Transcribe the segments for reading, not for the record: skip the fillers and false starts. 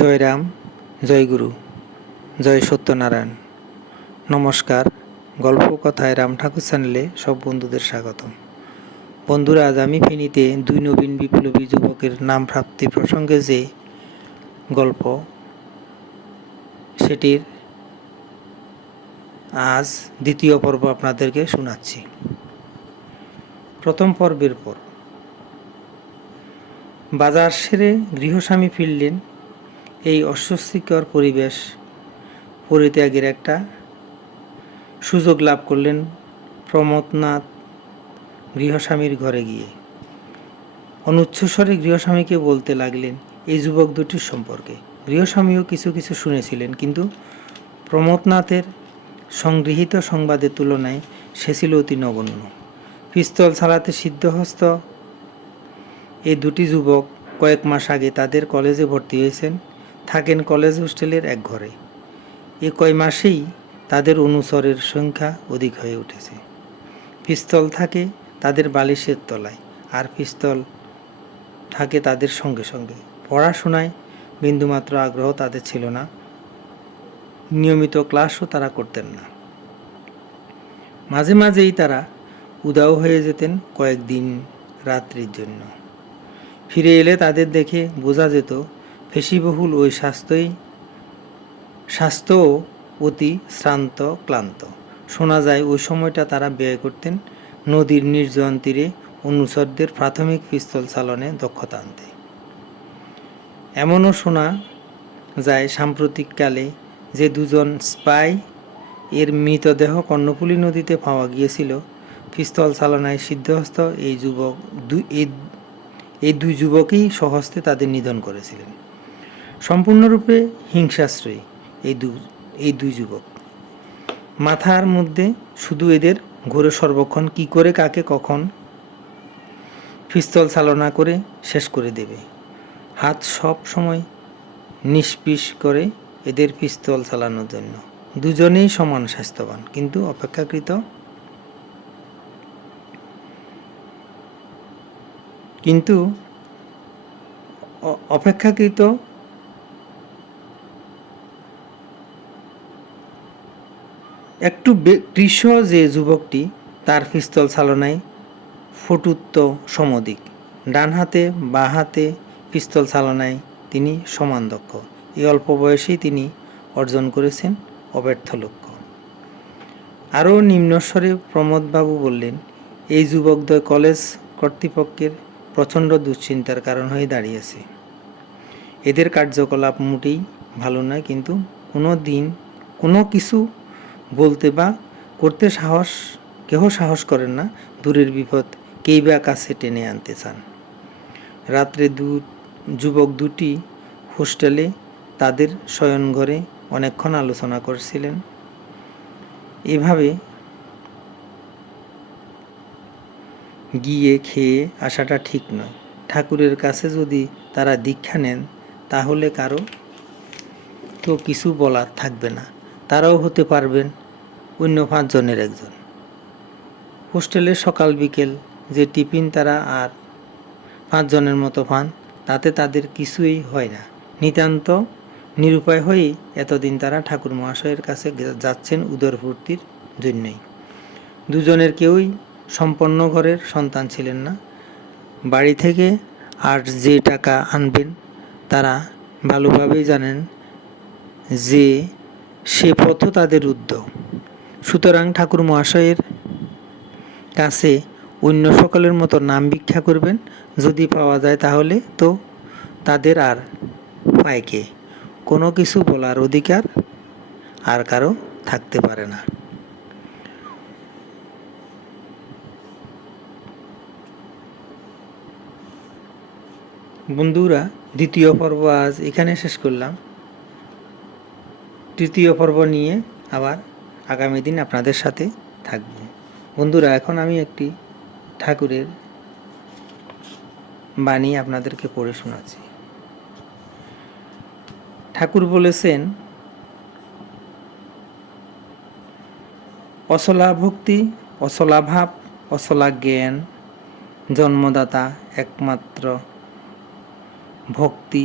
জয় রাম, জয় গুরু, জয় সত্যনারায়ণ। নমস্কার, গল্প কথায় রাম ঠাকুর চ্যানেলে সব বন্ধুদের স্বাগতম। বন্ধুরা, আজ আমি ফেনীতে দুই নবীন বিপ্লবী যুবকের নাম প্রাপ্তি প্রসঙ্গে যে গল্প, সেটির আজ দ্বিতীয় পর্ব আপনাদেরকে শোনাচ্ছি। প্রথম পর্বের পর বাজার সেরে গৃহস্বামী ফিরলেন। এই অস্বস্তিকর পরিবেশ পরিত্যাগের একটা সুযোগ লাভ করলেন প্রমথনাথ গৃহস্বামীর ঘরে গিয়ে। অনুচ্চস্বরে গৃহস্বামীকে বলতে লাগলেন এই যুবক দুটির সম্পর্কে। গৃহস্বামীও কিছু কিছু শুনেছিলেন, কিন্তু প্রমথনাথের সংগৃহীত সংবাদের তুলনায় সে ছিল অতি নগণ্য। পিস্তল চালাতে সিদ্ধহস্ত এই দুটি যুবক কয়েক মাস আগে তাদের কলেজে ভর্তি হয়েছেন, থাকেন কলেজ হোস্টেলের এক ঘরে। এ কয় মাসেই তাদের অনুচরের সংখ্যা অধিক হয়ে উঠেছে। পিস্তল থাকে তাদের বালিশের তলায়, আর পিস্তল থাকে তাদের সঙ্গে সঙ্গে। পড়াশোনায় বিন্দুমাত্র আগ্রহ তাদের ছিল না, নিয়মিত ক্লাসও তারা করতেন না। মাঝে মাঝেই তারা উধাও হয়ে যেতেন কয়েকদিন রাত্রির জন্য। ফিরে এলে তাদের দেখে বোঝা যেত পেশিবহুল ওই স্বাস্থ্যও অতি শ্রান্ত ক্লান্ত। শোনা যায় ওই সময়টা তারা ব্যয় করতেন নদীর নির্জন তীরে অনুচরদের প্রাথমিক পিস্তল চালনে দক্ষতা আনতে। এমনও শোনা যায় সাম্প্রতিককালে যে দুজন স্পাই এর মৃতদেহ কর্ণফুলী নদীতে পাওয়া গিয়েছিল, পিস্তল চালনায় সিদ্ধহস্ত এই দুই যুবকই স্বহস্তে তাদের নিধন করেছিলেন। সম্পূর্ণরূপে হিংসাশ্রয়ী এই দুই যুবক। মাথার মধ্যে শুধু এদের ঘোরে সর্বক্ষণ কি করে কাকে কখন পিস্তল চালনা করে শেষ করে দেবে। হাত সব সময় নিষ্পিস করে এদের পিস্তল চালানোর জন্য। দুজনেই সমান স্বাস্থ্যবান, কিন্তু অপেক্ষাকৃত একটু কৃশ যে যুবকটি, তার পিস্তল চালনায় ফটুত্ব সমধিক। ডান হাতে বাঁ হাতে পিস্তল চালনায় তিনি সমান দক্ষ। এই অল্প বয়সেই তিনি অর্জন করেছেন অব্যর্থ লক্ষ্য। আরও নিম্নস্বরে প্রমোদবাবু বললেন, এই যুবকদ্বয় কলেজ কর্তৃপক্ষের প্রচণ্ড দুশ্চিন্তার কারণ হয়ে দাঁড়িয়েছে। এদের কার্যকলাপ মোটেই ভালো নয়, কিন্তু কোনো কিছু বলতে বা করতে কেহ সাহস করেন না। দূরের বিপদ কেই বা কাছে টেনে আনতে চান। রাত্রে যুবক দুটি হোস্টেলে তাদের শয়নঘরে অনেকক্ষণ আলোচনা করছিলেন। এভাবে গিয়ে খেয়ে আসাটা ঠিক নয়। ঠাকুরের কাছে যদি তারা দীক্ষা নেন, তাহলে কারো তো কিছু বলার থাকবে না। তারাও হতে পারবেন অন্য 5 জনের একজন। হোস্টেলের সকাল বিকেল যে টিফিন তারা আর 5 জনের মতো পান, তাতে তাদের কিছুই হয় না। নিতান্ত নিরুপায় হয়েই এতদিন তারা ঠাকুর মহাশয়ের কাছে যাচ্ছেন উদরপূর্তির জন্যই। দুজনের কেউই সম্পন্ন ঘরের সন্তান ছিলেন না। বাড়ি থেকে আর যে টাকা আনবেন, তারা ভালোভাবেই জানেন যে সে পথও তাদের রুদ্ধ। সুতরাং ঠাকুর মহাশয়ের কাছে অন্য সকলের মতো নাম ভিক্ষা করবেন। যদি পাওয়া যায় তাহলে তো তাদের আর পায় কে? কোনো কিছু বলার অধিকার আর কারো থাকতে পারে না। বন্ধুরা, দ্বিতীয় পর্ব আজ এখানে শেষ করলাম। তৃতীয় পর্ব নিয়ে আবার আগামী দিন আপনাদের সাথে থাকব। বন্ধুরা, এখন আমি একটি ঠাকুরের বাণী আপনাদেরকে পড়ে শোনাচ্ছি। ঠাকুর বলেছেন, অচলা ভক্তি, অচলা ভাব, অচলা জ্ঞান জন্মদাতা একমাত্র ভক্তি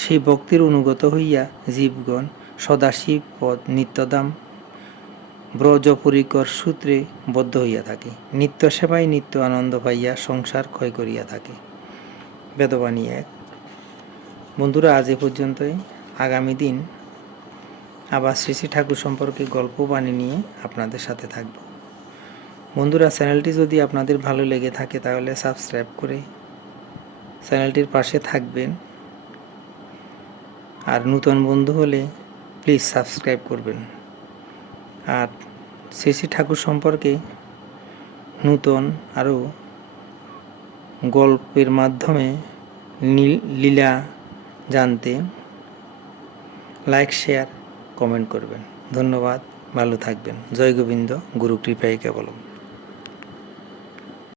সেই ভক্তির অনুগত হইয়া জীবগণ সদাশিব পদ নিত্যদাম ব্রজপরিকর সূত্রে বদ্ধ হইয়া থাকে, নিত্য সেবায় নিত্য আনন্দ পাইয়া সংসার ক্ষয় করিয়া থাকে। বেদবাণী 1। বন্ধুরা, আজ এ পর্যন্তই। আগামী দিন আবার শ্রী শ্রী ঠাকুর সম্পর্কে গল্প বাণী নিয়ে আপনাদের সাথে থাকব। বন্ধুরা, চ্যানেলটি যদি আপনাদের ভালো লেগে থাকে তাহলে সাবস্ক্রাইব করে চ্যানেলটির পাশে থাকবেন, আর নূতন বন্ধু হলে প্লিজ সাবস্ক্রাইব করবেন। আর শ্রী শ্রী ঠাকুর সম্পর্কে নূতন আরও গল্পের মাধ্যমে লীলা জানতে লাইক, শেয়ার, কমেন্ট করবেন। ধন্যবাদ, ভালো থাকবেন। জয় গোবিন্দ, গুরু কৃপায় কেবলম।